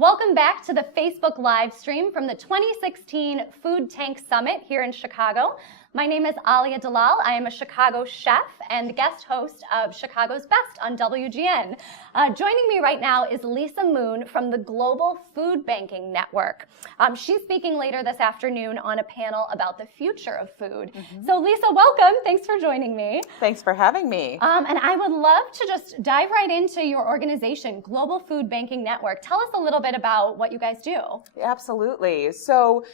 Welcome back to the Facebook live stream from the 2016 Food Tank Summit here in Chicago. My name is Alia Dalal. I am a Chicago chef and guest host of Chicago's Best on WGN. Joining me right now is Lisa Moon from the Global Food Banking Network. She's speaking later this afternoon on a panel about the future of food. So Lisa, welcome. Thanks for joining me. Thanks for having me. And I would love to just dive right into your organization, Global Food Banking Network. Tell us a little bit about what you guys do. Absolutely. So,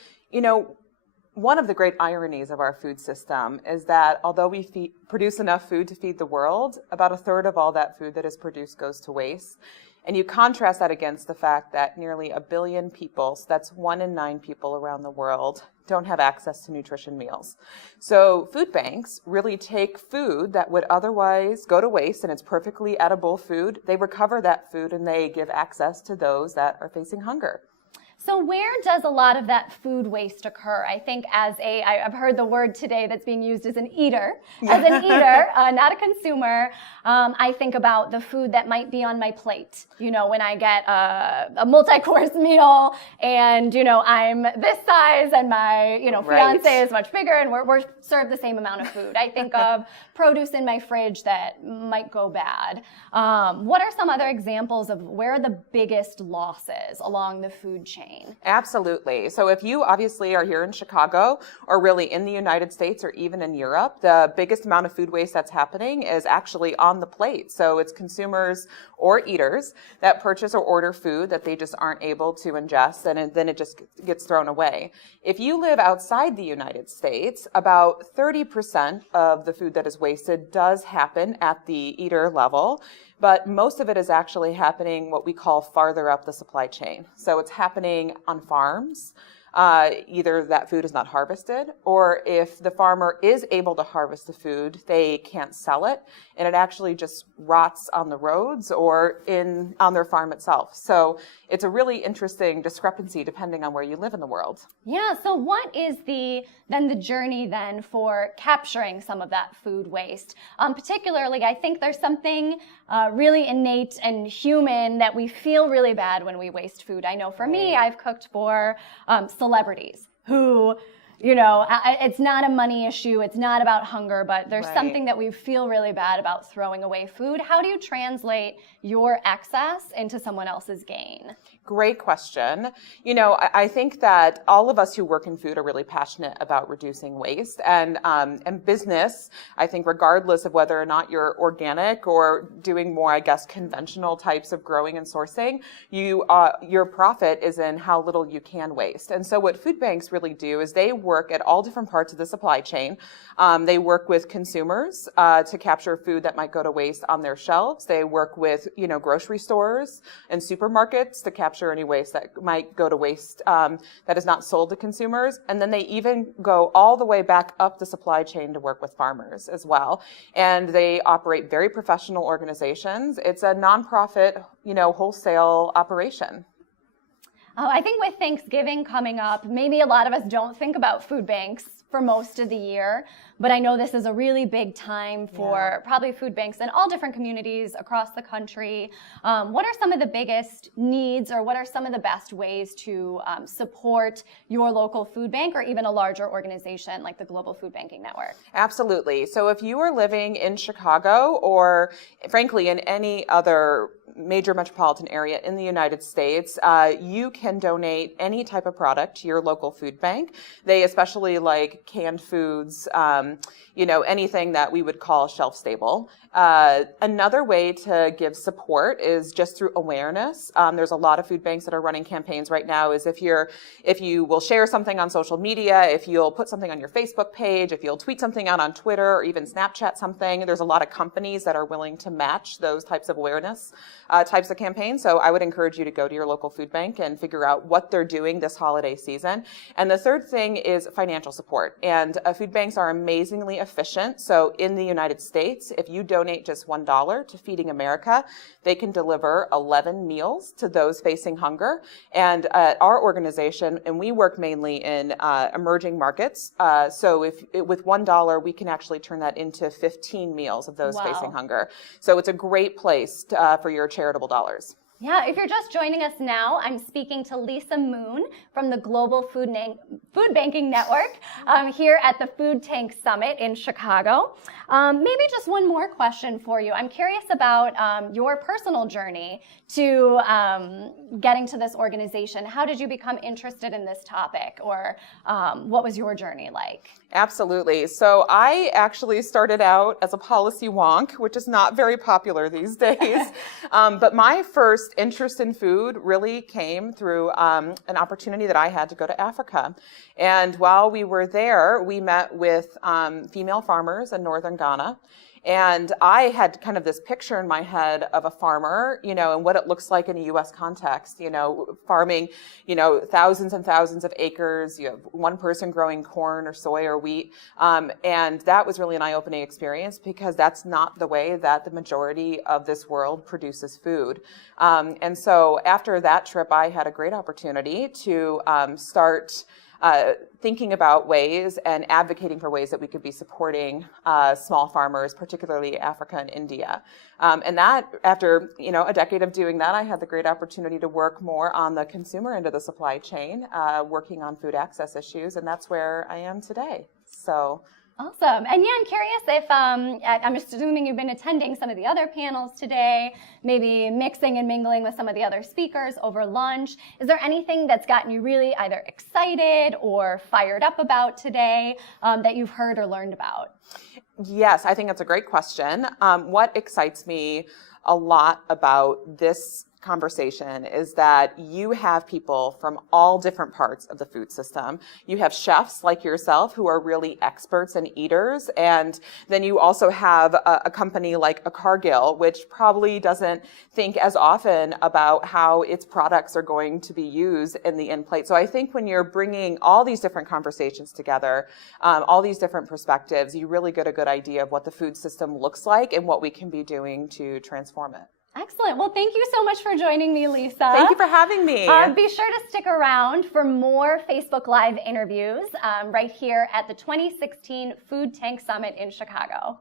one of the great ironies of our food system is that although we produce enough food to feed the world, about a third of all that food that is produced goes to waste. And you contrast that against the fact that nearly 1 billion people, so that's 1 in 9 people around the world, don't have access to nutrition meals. So food banks really take food that would otherwise go to waste, and it's perfectly edible food. They recover that food and they give access to those that are facing hunger. So where does a lot of that food waste occur? I think I've heard the word today that's being used as an eater. As an eater, not a consumer, I think about the food that might be on my plate. When I get a multi-course meal and, I'm this size and my, fiance is much bigger and we're served the same amount of food. I think of produce in my fridge that might go bad. What are some other examples of where are the biggest losses along the food chain? Absolutely. So if you obviously are here in Chicago or really in the United States or even in Europe, the biggest amount of food waste that's happening is actually on the plate. So it's consumers or eaters that purchase or order food that they just aren't able to ingest, and then it just gets thrown away. If you live outside the United States, about 30% of the food that is wasted does happen at the eater level. But most of it is actually happening what we call farther up the supply chain. So it's happening on farms. Either that food is not harvested, or if the farmer is able to harvest the food, they can't sell it, and it actually just rots on the roads or on their farm itself. So it's a really interesting discrepancy depending on where you live in the world. Yeah, so what is the journey then for capturing some of that food waste? Particularly, I think there's something really innate and human that we feel really bad when we waste food. I know for me, I've cooked for celebrities who, it's not a money issue. It's not about hunger, but there's something that we feel really bad about throwing away food. How do you translate your excess into someone else's gain? Great question. I think that all of us who work in food are really passionate about reducing waste, and business, I think regardless of whether or not you're organic or doing more, conventional types of growing and sourcing, your profit is in how little you can waste. And so what food banks really do is they work at all different parts of the supply chain. They work with consumers to capture food that might go to waste on their shelves. They work with, grocery stores and supermarkets to capture any waste that might go to waste that is not sold to consumers. And then they even go all the way back up the supply chain to work with farmers as well. And they operate very professional organizations. It's a nonprofit, wholesale operation. Oh, I think with Thanksgiving coming up, maybe a lot of us don't think about food banks for most of the year, but I know this is a really big time for probably food banks in all different communities across the country. What are some of the biggest needs, or what are some of the best ways to support your local food bank or even a larger organization like the Global Food Banking Network? Absolutely. So if you are living in Chicago or frankly in any other major metropolitan area in the United States, you can donate any type of product to your local food bank. They especially like canned foods, anything that we would call shelf stable. Another way to give support is just through awareness. There's a lot of food banks that are running campaigns right now. Is if you will share something on social media, if you'll put something on your Facebook page, if you'll tweet something out on Twitter or even Snapchat something, there's a lot of companies that are willing to match those types of awareness types of campaigns. So I would encourage you to go to your local food bank and figure out what they're doing this holiday season. And the third thing is financial support. And food banks are amazingly efficient. So in the United States, if you donate just $1 to Feeding America, they can deliver 11 meals to those facing hunger. And at our organization, and we work mainly in emerging markets, so with $1, we can actually turn that into 15 meals of those facing hunger. So it's a great place for your charitable dollars. Yeah, if you're just joining us now, I'm speaking to Lisa Moon from the Global Food Banking Network here at the Food Tank Summit in Chicago. Maybe just one more question for you. I'm curious about your personal journey to getting to this organization. How did you become interested in this topic, or what was your journey like? Absolutely. So I actually started out as a policy wonk, which is not very popular these days. But my first interest in food really came through an opportunity that I had to go to Africa. And while we were there, we met with female farmers in northern Ghana. And I had kind of this picture in my head of a farmer, and what it looks like in a U.S. context, farming, thousands and thousands of acres. You have one person growing corn or soy or wheat. And that was really an eye-opening experience, because that's not the way that the majority of this world produces food. And so after that trip, I had a great opportunity to start thinking about ways and advocating for ways that we could be supporting small farmers, particularly Africa and India. And that, after a decade of doing that, I had the great opportunity to work more on the consumer end of the supply chain, working on food access issues, and that's where I am today. So. Awesome. And yeah, I'm curious if, I'm assuming you've been attending some of the other panels today, maybe mixing and mingling with some of the other speakers over lunch. Is there anything that's gotten you really either excited or fired up about today that you've heard or learned about? Yes, I think that's a great question. What excites me a lot about this conversation is that you have people from all different parts of the food system. You have chefs like yourself who are really experts and eaters, and then you also have a company like a Cargill, which probably doesn't think as often about how its products are going to be used in the end plate. So I think when you're bringing all these different conversations together, all these different perspectives, you really get a good idea of what the food system looks like and what we can be doing to transform it. Excellent. Well, thank you so much for joining me, Lisa. Thank you for having me. Be sure to stick around for more Facebook Live interviews right here at the 2016 Food Tank Summit in Chicago.